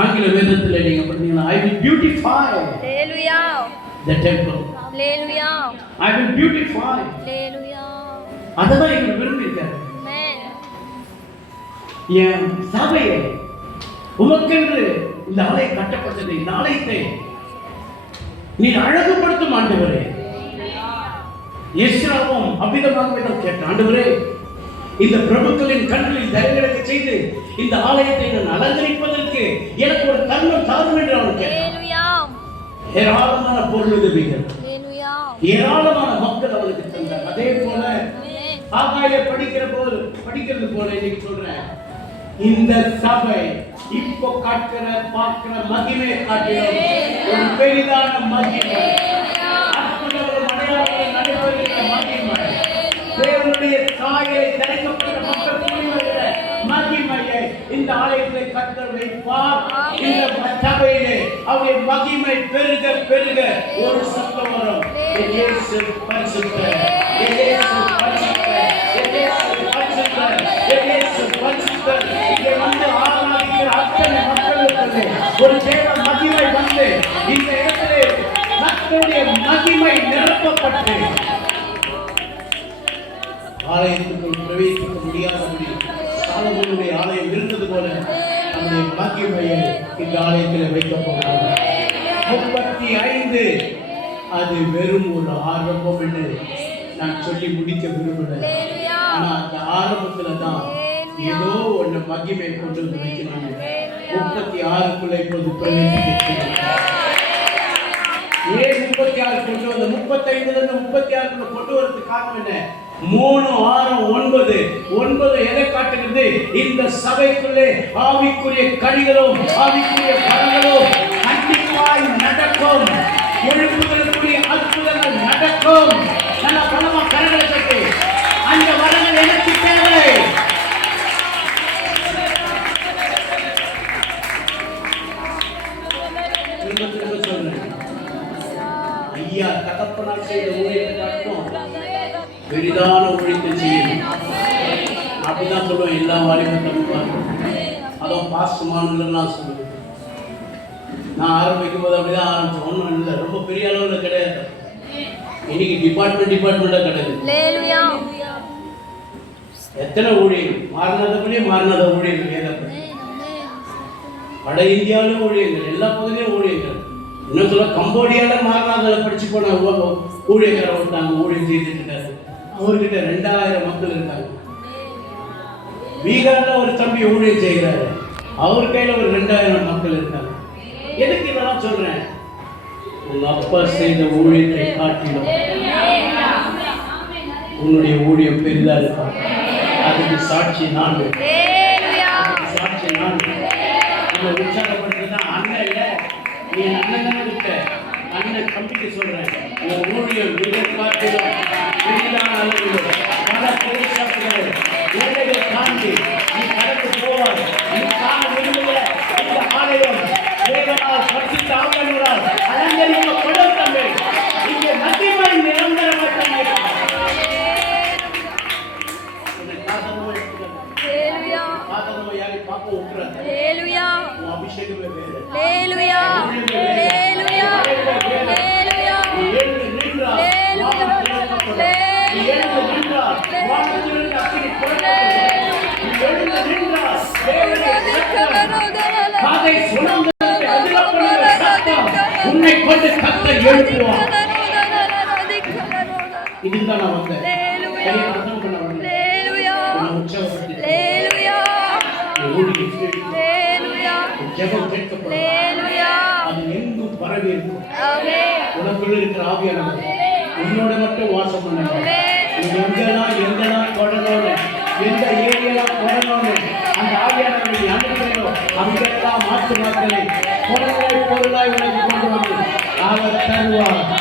ஆங்கில வேதத்தில் நீங்க படித்தீங்கன்னா I will beautify the temple. I will beautify. அதான் இவர் விரும்பி இருக்காரு. என் சபையை உமக்கென்று இந்த ஆலயம் கட்டப்பட்டது, இந்த ஆலயத்தை நீ அழகுபடுத்தும் ஆண்டவரே. எஸ்ராவும் அபிதமாக கேட்ட ஆண்டவரே, இந்த பிரபுக்களின் கண்களில் தயவிறக்க செய்து இந்த ஆலயத்தை நான் அலங்கரிப்பதற்கு எனக்கு ஒரு தருணம் தாரும் என்று அவன் கேட்டான். ஏராளமான பொருள் உதவிகள், ஏராளமான மக்கள் அவனுக்கு தந்தார். அதே போல ஆகாயில படிக்கிறது போல இன்னைக்கு சொல்றேன், இந்த சபை இப்போ காட்டுற பார்க்கிற மகிமை காட்டிலும் ஒரு பெரிதான மகிமை, அடையாளங்கள் நடைபெறுகிற மகிமை, தேவனுடைய சாயலை திறக்கப்பட்ட மக்கள் மகிமையை இந்த ஆலயத்தை கர்த்தர் வைப்பார். இந்த சபையிலே அவருடைய மகிமை பெருக பெருக ஒரு சத்தம் வரும், இயேசு பரிசுத்தர், இயேசு பரிசுத்தர், இயேசு பரிசுத்தர், இயேசு பரிசுத்தர். இங்கே வந்து ஆராதிக்கிற அத்தனை மக்களுக்கு ஒரு தேவ மகிமை வந்து இந்த இடத்திலே கர்த்தருடைய மகிமை நிரப்பப்பட்டு ஆலயத்துக்குள் பிரவேசிக்க முடியாதபடி சாலமோனுடைய ஆலயம் இருந்தது போல நம்முடைய மகிமையை இந்த ஆலயத்தில் வைக்கப்போகிறோம். 35 அது வெறும் ஒரு ஆரம்பம் என்று நான் சொல்லி முடிக்க விரும்பல. ஆனா அந்த ஆரம்பத்துல தான் ஏதோ ஒன்று மகிமை கொண்டு வந்து வைக்கிறாங்க. 36க்குள்ள இப்போது பிரவேசிக்கிறோம். ஏன் 36 கொண்டு வந்த 35ல இருந்து 36க்குள்ள கொண்டு வரதுக்கு காரணம் என்ன? 3, 6, 9 எதை காட்டுகிறது? இந்த சபைக்குள்ளே ஆவிக்குரிய கனிகளும் ஆவிக்குரிய வரங்களும் கண்டிப்பாய் நடக்கும். எழுப்புதலுக்குரிய அற்புதங்கள் நடக்கும். நல்ல பணமா கரங்களை தட்டி அந்த வரங்கள் எனக்கு தேவை. திரும்ப சொல்றேன், ஐயா தகப்பனார் செய்த ஊழியத்தை காட்டும் பெரிதான ஊழியத்தை செய்யணும் அப்படிதான் சொல்லுவேன். எல்லா வாலிபத்தமும் அதுவும் பாஸ்டமானலாம் சொல்லுவேன். நான் ஆரம்பிக்கும் போது அப்படிதான் ஆரம்பிச்சேன். ஒன்றும் இல்லை, ரொம்ப பெரிய அளவில் கிடையாது. இன்னைக்கு டிபார்ட்மெண்டா கிடையாது. எத்தனை ஊழியர்கள் மாறினத ஊழியர்கள் ஏதாவது வட இந்தியாவிலும் ஊழியர்கள், எல்லா பகுதியிலும் ஊழியர்கள். இன்னும் சொல்ல கம்போடியால மாறினாதில் படிச்சு போன ஊழியக்கார ஒருத்தாங்க ஊழியம் செய்துட்டு இருக்காரு. அவர்கிட்ட 2000 மக்கள் இருக்காங்க. பீகார்ல ஒரு தம்பி ஊழியம் செய்கிறாரு, அவர் கையில ஒரு 2000 மக்கள் இருக்காங்க. எதுக்கு இதெல்லாம் சொல்றேன்? உங்க அப்பா செய்த ஊழியத்தை காட்டிலும் உன்னுடைய ஊழியம் பெரிதா இருக்கும். அதுக்கு சாட்சி நான், சாட்சி நான். உங்களை உற்சாகப்படுத்திதான் அண்ணன் இல்லை, நீ அண்ணன் தானே விட்ட அண்ணன் தம்பிக்கு சொல்றேன், உன் ஊழியம் இதை காட்டிலும் பெரிதான அளவில் பல பரிசாட்சிகள் ஏழைகளை தாண்டி நீ கடந்து போவார். நீ காண விரும்புகிற இந்த ஆலயம் தேவனால் பரிசுத்த ஆவியானவரால் அலங்கரிக்கப்படும். தம்பி இங்கே மகிமை நிரந்தரமாக யாரை பார்க்க விட்டுறாங்க. அபிஷேகமே வேறு. உன்னை கொண்டு கர்த்தர் எழுப்புவார். இதுதான் நான் வந்தேன். ஜெபம் கேட்கப்படும். அது எங்கும் பரவி இருக்கும். உனக்குள்ள இருக்கிற ஆவியானவர் உன்னோட மட்டும் வாசம் பண்ணுங்க. எங்கெல்லாம் தொடரணும், எந்த ஏரியாலாம் தொடரணும், அந்த ஆவியானவர்கள் அனுப்புகிறோம். அங்கெல்லாம் மாற்று மாற்றலை பொருளாய் உனக்கு கொண்டு வந்து அவர் தருவார்.